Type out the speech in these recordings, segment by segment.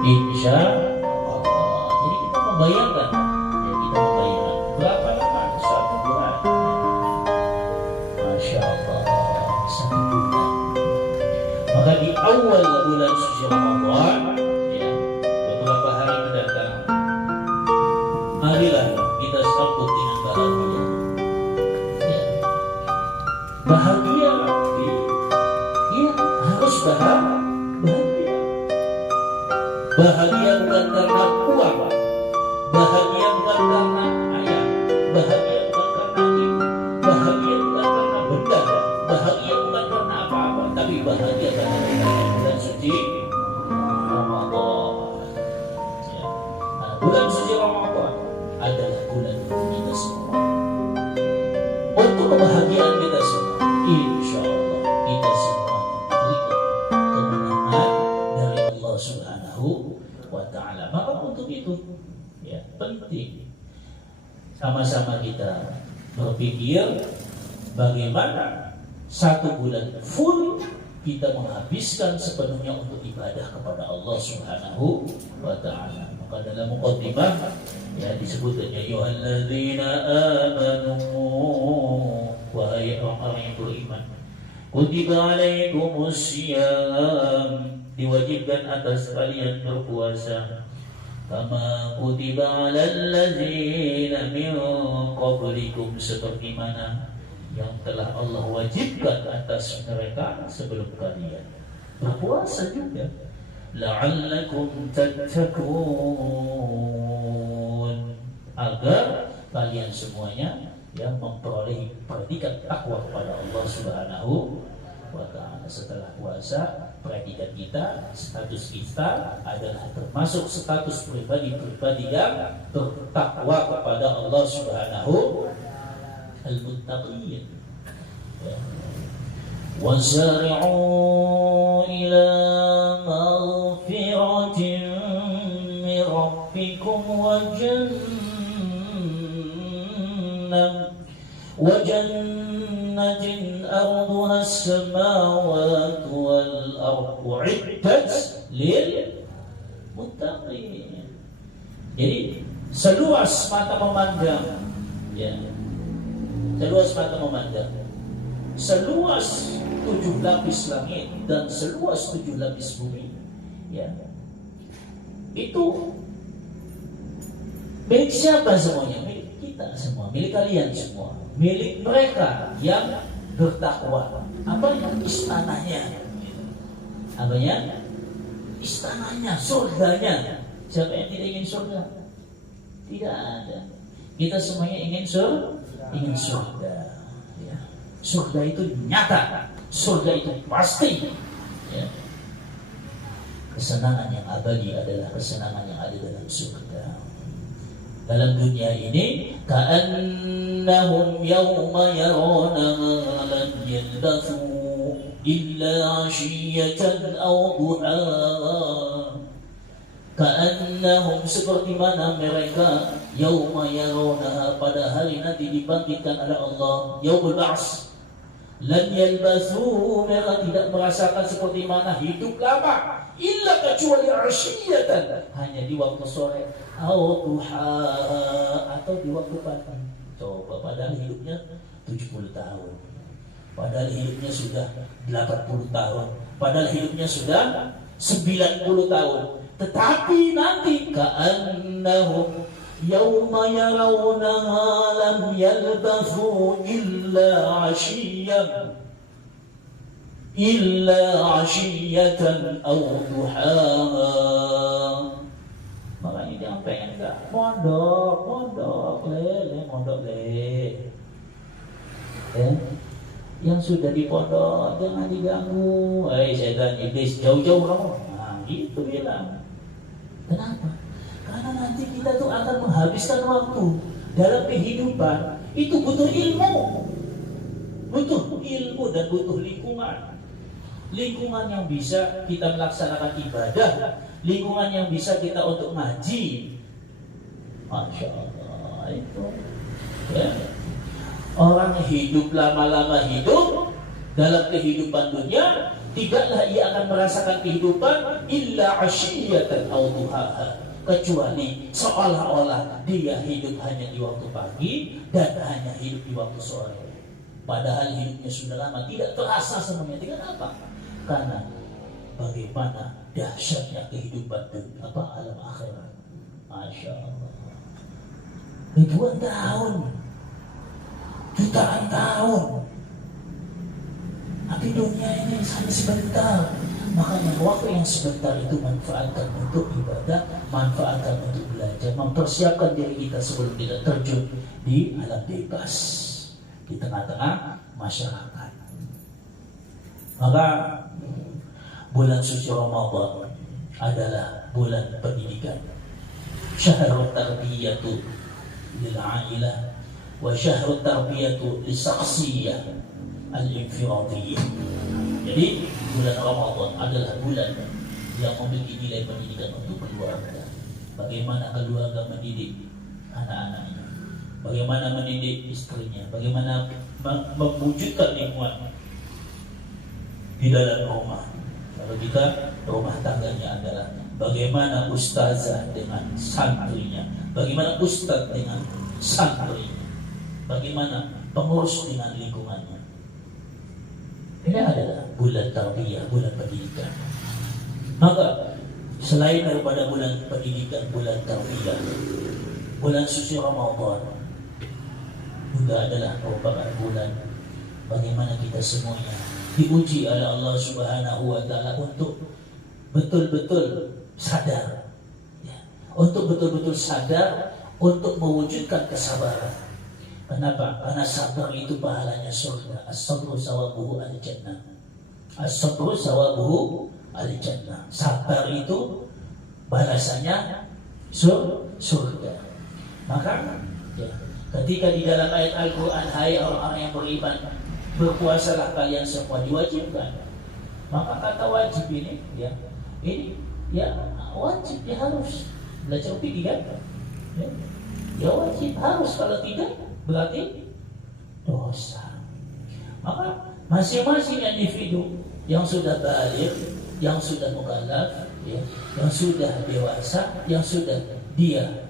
Insya Allah. Jadi kita membayangkan, ya kita membayangkan berapa lama 1 bulan. Masya Allah, 1 bulan. Maka di awal bulan suci Ramadan, ya, beberapa hari mendatang, marilah kita sambut dengan bahagia. Ya. Bahagia, ya harus bahagia. Bahagia bukan karena uang, bahagia bukan karena ayah, bahagia bukan karena ibu, bahagia bukan karena benda, bahagia bukan karena apa-apa, tapi bahagia karena bulan suci Ramadan. Ya. Nah, bulan suci Ramadan adalah bulan untuk kita semua, untuk kebahagiaan kita semua. Insya Allah kita semua memberikan kemenangan dari Allah Subhanahu wa ta'ala. Maka untuk itu, ya, penting sama-sama kita berpikir bagaimana 1 bulan full kita menghabiskan sepenuhnya untuk ibadah kepada Allah Subhanahu wa ta'ala. Maka dalam muqaddimah, ya, disebut ya ayyuhalladzina amanu, wahai orang-orang yang beriman, kutiba alaikumus syiyam, diwajibkan atas kalian berpuasa, kama kutiba alal ladzina min qablikum, seperti mana yang telah Allah wajibkan atas mereka sebelum kalian. Berpuasa juga, la'allakum tattaqun, agar kalian semuanya yang memperoleh predikat takwa kepada Allah Subhanahu wa ta'ala. Setelah puasa, predikat kita, status kita adalah termasuk status pribadi-pribadi yang bertakwa kepada Allah Subhanahu al-muttaqin. وَسَارِعُوا إِلَى مَغْفِرَةٍ مِّن رَّبِّكُمْ وَجَنَّةٍ أَرْضُهَا السَّمَاوَاتُ وَالْأَرْضُ أُعِدَّتْ لِلْمُتَّقِينَ. Jadi seluas mata memandang, ya, seluas mata memandang, seluas 7 lapis langit dan seluas 7 lapis bumi, ya, itu milik siapa semuanya? Milik kita semua, milik kalian semua, milik mereka yang bertakwa. Apanya? Istananya. Apanya? Istananya, surganya. Siapa yang tidak ingin surga? Tidak ada. Kita semuanya ingin surga. Ya. Surga itu nyata, surga itu pasti. Ya. Kesenangan yang abadi adalah kesenangan yang ada dalam surga. Dalam dunia ini, ka'annahum yawma yarawnaha lam yalbathu illa 'ashiyatan aw duhaha. Ka'annahum, seperti mana mereka, yawma yarawnaha, pada hari nanti dibangkitkan oleh Allah, yaumul ba's, lam yalbathu, mereka tidak merasakan seperti mana hidup lama, illa kecuali 'ashiyatan, hanya di waktu sore, aw duhaha, atau di waktu petang. Coba, padahal hidupnya 70 tahun, padahal hidupnya sudah 80 tahun, padahal hidupnya sudah 90 tahun. Tetapi nanti ka'annahum yawma yarawnaha lam yalbathu illa 'ashiyatan aw duhaha. Makanya jangan pengen enggak mondok le. Ya. Yang sudah di pondok jangan diganggu. Setan iblis, jauh-jauh kamu. Nah, gitu bilang. Kenapa? Karena nanti kita tuh akan menghabiskan waktu dalam kehidupan. Itu butuh ilmu dan butuh lingkungan yang bisa kita melaksanakan ibadah, lingkungan yang bisa kita untuk ngaji. Masya Allah, itu ya. Orang hidup lama-lama hidup dalam kehidupan dunia, tidaklah ia akan merasakan kehidupan illa ashiyatan aw duhaha, kecuali seolah-olah dia hidup hanya di waktu pagi dan hanya hidup di waktu sore. Padahal hidupnya sudah lama, tidak terasa semuanya. Kenapa? Karena bagaimana dahsyatnya kehidupan dunia, alam akhirat. Masya Allah. Ribuan tahun, jutaan tahun, tapi dunia ini hanya sebentar. Makanya waktu yang sebentar itu manfaatkan untuk ibadah, manfaatkan untuk belajar, mempersiapkan diri kita sebelum kita terjun di alam bebas, di tengah-tengah masyarakat. Maka bulan suci Ramadan adalah bulan pendidikan. Syahrul tarbiyatu lil ailah wa syahrul tarbiyatu li shakhsiyah al-infiradiyah. Jadi bulan Ramadan adalah bulan yang memiliki nilai pendidikan untuk keluarga. Bagaimana keluarga mendidik anak-anaknya, bagaimana mendidik istrinya, bagaimana mewujudkan lingkungan di dalam rumah. Kalau kita rumah tangganya adalah bagaimana ustazah dengan santrinya, bagaimana ustaz dengan santrinya, bagaimana pengurus dengan lingkungannya. Ini adalah bulan tarbiyah, bulan pendidikan. Maka selain daripada bulan pendidikan, bulan tarbiyah, bulan suci Ramadan juga adalah merupakan bulan bagaimana kita semuanya diuji oleh Allah Subhanahu wa Ta'ala untuk betul-betul sadar, ya, untuk betul-betul sadar untuk mewujudkan kesabaran. Kenapa? Karena sabar itu pahalanya surga. As-sabru sawabuhu al-jannah. As-sabru sawabuhu al-jannah. Sabar itu balasannya surga. Maka ya, ketika di dalam ayat Al-Quran, hai orang-orang yang beriman, berpuasalah kalian semua, diwajibkan. Maka kata wajib ini ya wajib, dia harus belajar fikih kan? Ya wajib, harus, kalau tidak berarti dosa. Maka masing-masing individu yang sudah baligh, yang sudah mukallaf, ya, yang sudah dewasa, yang sudah dia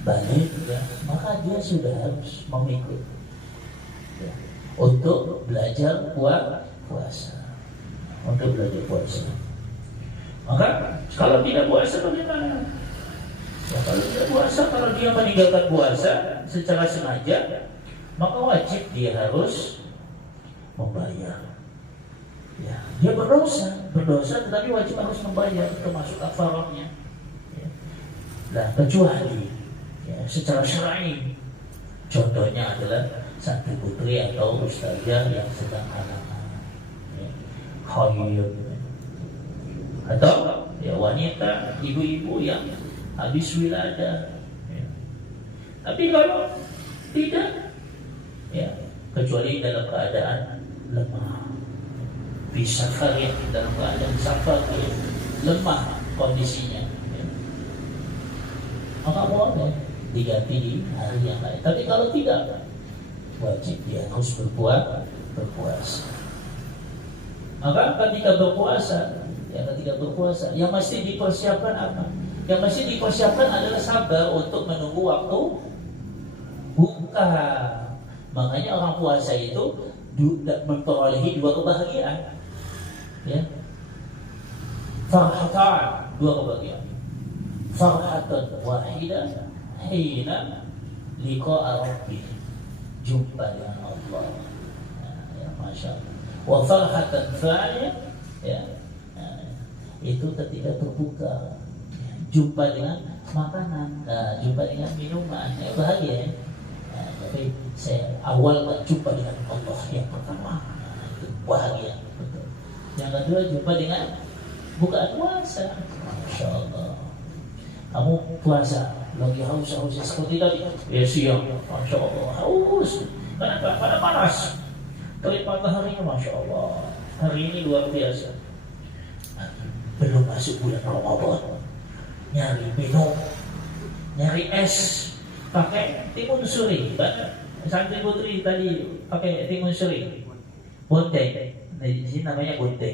baligh, ya, maka dia sudah harus memikul, ya, untuk belajar puasa, untuk belajar puasa. Maka kalau tidak puasa bagaimana? Ya, kalau tidak puasa, kalau dia meninggalkan puasa secara sengaja, maka wajib dia harus membayar. Ya, dia berdosa, tetapi wajib harus membayar, termasuk kafarahnya. Ya. Nah, kecuali ya, secara syar'i, contohnya adalah santri putri atau ustazah yang sedang halangan, ya, haid, atau ya wanita, ibu-ibu yang habis wiladah, ya. Tapi kalau tidak, ya, kecuali dalam keadaan lemah, bisa kalian dalam keadaan safar, ya, lemah kondisinya, ya, maka boleh diganti di hari yang lain. Tapi kalau tidak, wajib dia harus berpuasa. Maka ketika berpuasa, yang mesti dipersiapkan apa? Yang mesti dipersiapkan adalah sabar untuk menunggu waktu buka. Makanya orang puasa itu memperolehi dua kebahagiaan, ya. Farhatan, dua kebahagiaan. Farhatan wahidah hina liqa'a rabbih, jumpa dengan Allah. Ya, Masya Allah. Wa farhatan thaniyah, ya, itu ketika terbuka, jumpa dengan makanan, jumpa dengan minuman, ya, bahagia, ya. Tapi saya awal jumpa dengan Allah yang pertama, itu bahagia, betul. Yang kedua jumpa dengan bukaan puasa, Masya Allah. Kamu puasa lagi haus seperti tadi, ya siang, Masya Allah, haus. Kenapa? Karena panas. Terik mataharinya, Masya Allah. Hari ini luar biasa. Belum masuk bulan Ramadan, nyari minum, nyari es, pakai timun suri, Santri putri tadi pakai timun suri, bonte. Nah, di sini namanya bonte.